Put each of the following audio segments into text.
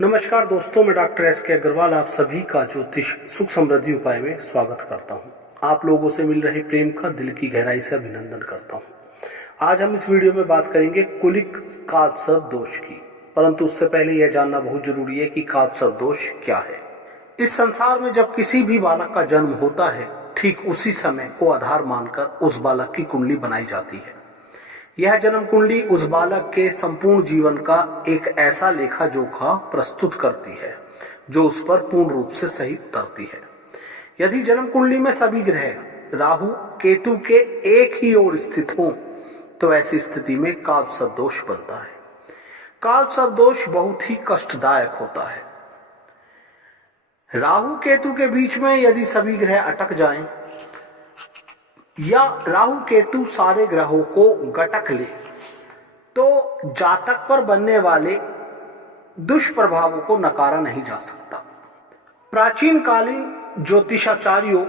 नमस्कार दोस्तों, मैं डॉक्टर एस.के. अग्रवाल आप सभी का ज्योतिष सुख समृद्धि उपाय में स्वागत करता हूं। आप लोगों से मिल रहे प्रेम का दिल की गहराई से अभिनंदन करता हूं। आज हम इस वीडियो में बात करेंगे कुलिक कालसर्प दोष की, परंतु उससे पहले यह जानना बहुत जरूरी है कि कालसर्प दोष क्या है। इस संसार में जब किसी भी बालक का जन्म होता है, ठीक उसी समय को आधार मानकर उस बालक की कुंडली बनाई जाती है। यह जन्म कुंडली उस बालक के संपूर्ण जीवन का एक ऐसा लेखा जोखा प्रस्तुत करती है जो उस पर पूर्ण रूप से सही उतरती है। यदि जन्म कुंडली में सभी ग्रह राहु केतु के एक ही ओर स्थित हों तो ऐसी स्थिति में कालसर्प दोष बनता है। कालसर्प दोष बहुत ही कष्टदायक होता है। राहु केतु के बीच में यदि सभी ग्रह अटक जाएं या राहु केतु सारे ग्रहों को गटक ले तो जातक पर बनने वाले दुष्प्रभावों को नकारा नहीं जा सकता। प्राचीन कालीन ज्योतिषाचार्यों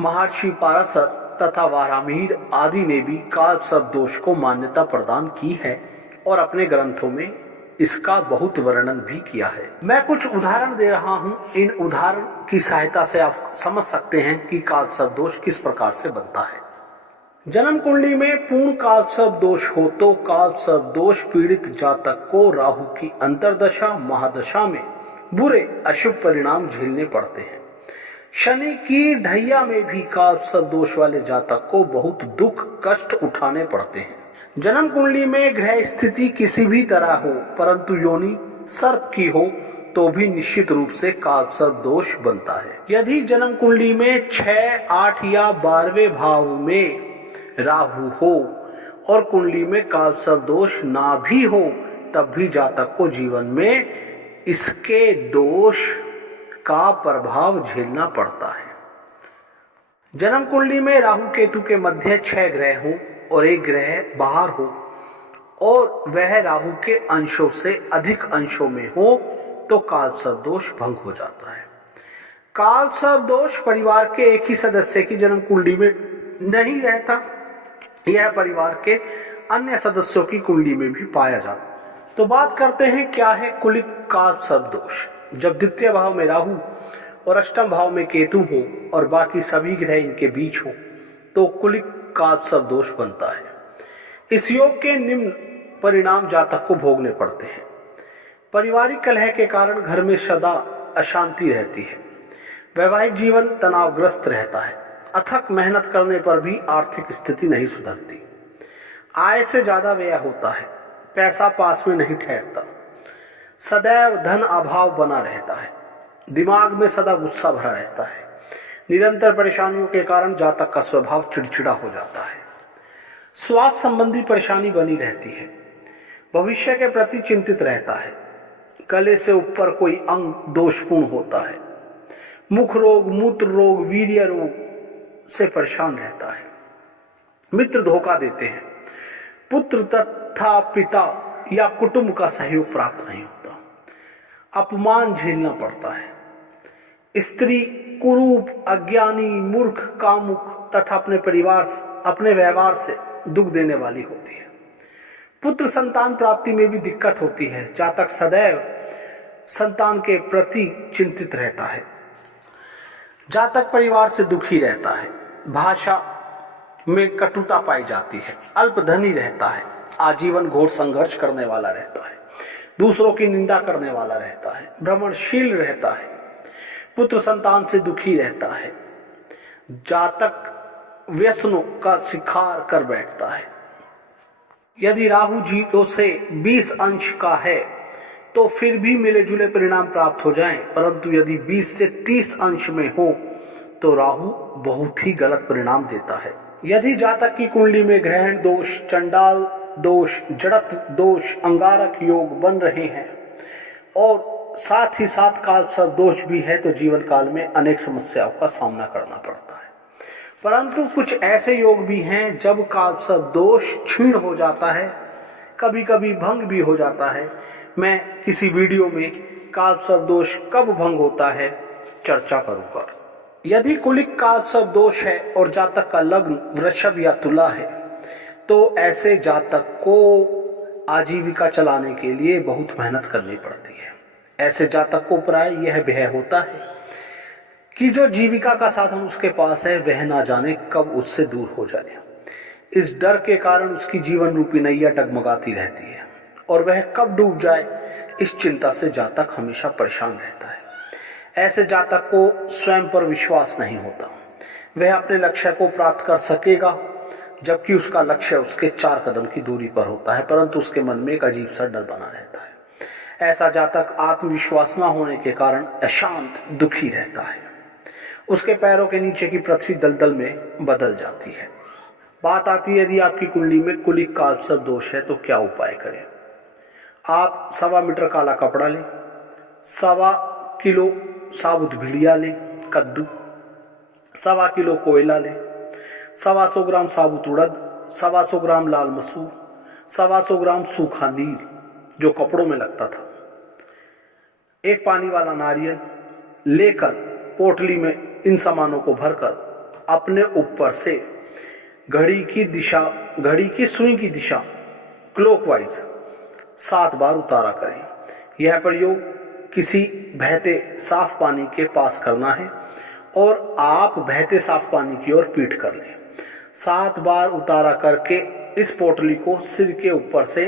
महर्षि पाराशर तथा वारामिहिर आदि ने भी कालसर्प दोष को मान्यता प्रदान की है और अपने ग्रंथों में इसका बहुत वर्णन भी किया है। मैं कुछ उदाहरण दे रहा हूं। इन उदाहरण की सहायता से आप समझ सकते हैं कि कालसर्प दोष किस प्रकार से बनता है। जन्म कुंडली में पूर्ण कालसर्प दोष हो तो कालसर्प दोष पीड़ित जातक को राहु की अंतर्दशा महादशा में बुरे अशुभ परिणाम झेलने पड़ते हैं। शनि की ढैया में भी कालसर्प दोष वाले जातक को बहुत दुख कष्ट उठाने पड़ते हैं। जन्म कुंडली में ग्रह स्थिति किसी भी तरह हो परंतु योनि सर्प की हो तो भी निश्चित रूप से कालसर्प दोष बनता है। यदि जन्म कुंडली में 6, 8 या 12वें भाव में राहु हो और कुंडली में कालसर्प दोष ना भी हो तब भी जातक को जीवन में इसके दोष का प्रभाव झेलना पड़ता है। जन्म कुंडली में राहु केतु के मध्य 6 ग्रह हो और एक ग्रह बाहर हो और वह राहु के अंशों से अधिक अंशों में हो तो कालसर्प दोष भंग हो जाता है। कालसर्प दोष परिवार के एक ही सदस्य की जन्म कुंडली में नहीं रहता, यह परिवार के अन्य सदस्यों की कुंडली में भी पाया जाता। तो बात करते हैं क्या है कुलिक कालसर्प दोष। जब द्वितीय भाव में राहु और अष्टम भाव में केतु हो और बाकी सभी ग्रह इनके बीच हो तो कुलिक कालसर्प दोष बनता है। इस योग के निम्न परिणाम जातक को भोगने पड़ते हैं। पारिवारिक कलह के कारण घर में सदा अशांति रहती है। वैवाहिक जीवन तनावग्रस्त रहता है। अथक मेहनत करने पर भी आर्थिक स्थिति नहीं सुधरती। आय से ज्यादा व्यय होता है। पैसा पास में नहीं ठहरता। सदैव धन अभाव बना रहता है। दिमाग में सदा गुस्सा भरा रहता है। निरंतर परेशानियों के कारण जातक का स्वभाव चिड़चिड़ा हो जाता है। स्वास्थ्य संबंधी परेशानी बनी रहती है। भविष्य के प्रति चिंतित रहता है। गले से ऊपर कोई अंग दोषपूर्ण होता है। मुख रोग, मूत्र रोग, वीर्य रोग से परेशान रहता है। मित्र धोखा देते हैं। पुत्र तथा पिता या कुटुंब का सहयोग प्राप्त नहीं होता। अपमान झेलना पड़ता है। स्त्री कुरूप, अज्ञानी, मूर्ख, कामुक तथा अपने व्यवहार से दुख देने वाली होती है। पुत्र संतान प्राप्ति में भी दिक्कत होती है। जातक सदैव संतान के प्रति चिंतित रहता है। जातक परिवार से दुखी रहता है। भाषा में कटुता पाई जाती है। अल्पधनी रहता है। आजीवन घोर संघर्ष करने वाला रहता है। दूसरों की निंदा करने वाला रहता है। भ्रमणशील रहता है। पुत्र संतान से दुखी रहता है। जातक व्यसनों का शिकार कर बैठता है। यदि राहु 0 से 20 अंश का है तो फिर भी मिले जुले परिणाम प्राप्त हो जाएं, परंतु यदि 20 से 30 अंश में हो तो राहु बहुत ही गलत परिणाम देता है। यदि जातक की कुंडली में ग्रहण दोष, चंडाल दोष, जड़त्व दोष, अंगारक योग बन रहे हैं और साथ ही साथ कालसर्प दोष भी है तो जीवन काल में अनेक समस्याओं का सामना करना पड़ता है। परंतु कुछ ऐसे योग भी हैं जब कालसर्प दोष क्षीण हो जाता है, कभी कभी भंग भी हो जाता है। मैं किसी वीडियो में कालसर्प दोष कब भंग होता है चर्चा करूंगा। यदि कुलिक कालसर्प दोष है और जातक का लग्न वृषभ या तुला है तो ऐसे जातक को आजीविका चलाने के लिए बहुत मेहनत करनी पड़ती है। ऐसे जातक को प्राय यह भय होता है कि जो जीविका का साधन उसके पास है वह ना जाने कब उससे दूर हो जाए। इस डर के कारण उसकी जीवन रूपी नैया डगमगाती रहती है और वह कब डूब जाए इस चिंता से जातक हमेशा परेशान रहता है। ऐसे जातक को स्वयं पर विश्वास नहीं होता। वह अपने लक्ष्य को प्राप्त कर सकेगा जबकि उसका लक्ष्य उसके 4 कदम की दूरी पर होता है, परंतु उसके मन में एक अजीब सा डर बना रहता है। ऐसा जातक आत्मविश्वास न होने के कारण अशांत, दुखी रहता है। उसके पैरों के नीचे की पृथ्वी दलदल में बदल जाती है। बात आती है यदि आपकी कुंडली में कुलिक कालसर्प दोष है तो क्या उपाय करें। आप 1.25 मीटर काला कपड़ा लें, 1.25 किलो साबुत भिलिया लें, कद्दू, 1.25 किलो कोयला लें, 125 ग्राम साबुत उड़द, 125 ग्राम लाल मसूर, 125 ग्राम सूखा नील जो कपड़ों में लगता था, एक पानी वाला नारियल लेकर पोटली में इन सामानों को भरकर अपने ऊपर से घड़ी की सुई की दिशा क्लॉकवाइज 7 बार उतारा करें। यह प्रयोग किसी बहते साफ पानी के पास करना है और आप बहते साफ पानी की ओर पीठ कर लें। 7 बार उतारा करके इस पोटली को सिर के ऊपर से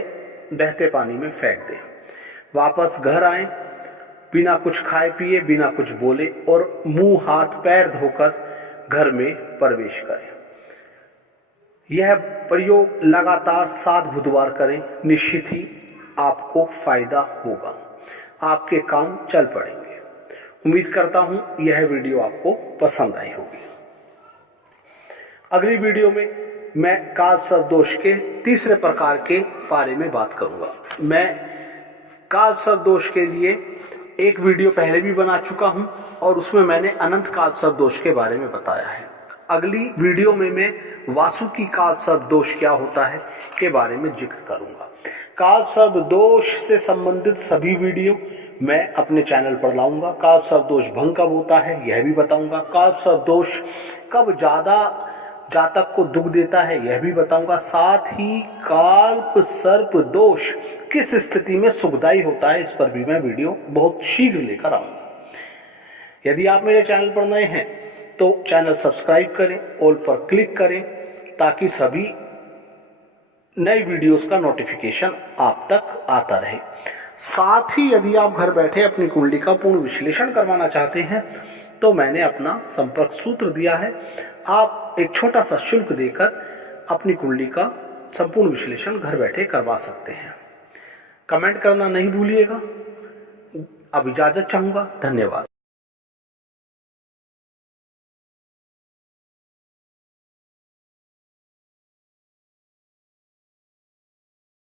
बहते पानी में फेंक दें। वापस घर आएं, बिना कुछ खाए पिए, बिना कुछ बोले और मुंह हाथ पैर धोकर घर में प्रवेश करें। यह प्रयोग लगातार 7 बुधवार करें, निश्चित ही आपको फायदा होगा, आपके काम चल पड़ेंगे। उम्मीद करता हूं यह वीडियो आपको पसंद आई होगी। अगली वीडियो में मैं कालसर्प दोष के तीसरे प्रकार के बारे में बात करूंगा। मैं कालसर्प दोष के लिए एक वीडियो पहले भी बना चुका हूं और उसमें मैंने अनंत कालसर्प दोष के बारे में बताया है। अगली वीडियो में मैं वासुकी कालसर्प दोष क्या होता है के बारे में जिक्र करूंगा। कालसर्प दोष से संबंधित सभी वीडियो मैं अपने चैनल पर लाऊंगा। कालसर्प दोष भंग कब होता है यह भी बताऊंगा। कालसर्प दोष कब ज्यादा जातक को दुख देता है यह भी बताऊंगा। साथ ही काल्प सर्प दोष किस स्थिति में सुखदायी होता है इस पर भी मैं वीडियो बहुत शीघ्र लेकर आऊंगा। यदि आप मेरे चैनल पर नए हैं तो चैनल सब्सक्राइब करें, ऑल पर क्लिक करें ताकि सभी नई वीडियोस का नोटिफिकेशन आप तक आता रहे। साथ ही यदि आप घर बैठे अपनी कुंडली का पूर्ण विश्लेषण करवाना चाहते हैं तो मैंने अपना संपर्क सूत्र दिया है। आप एक छोटा सा शुल्क देकर अपनी कुंडली का संपूर्ण विश्लेषण घर बैठे करवा सकते हैं। कमेंट करना नहीं भूलिएगा। अब इजाजत चाहूंगा। धन्यवाद।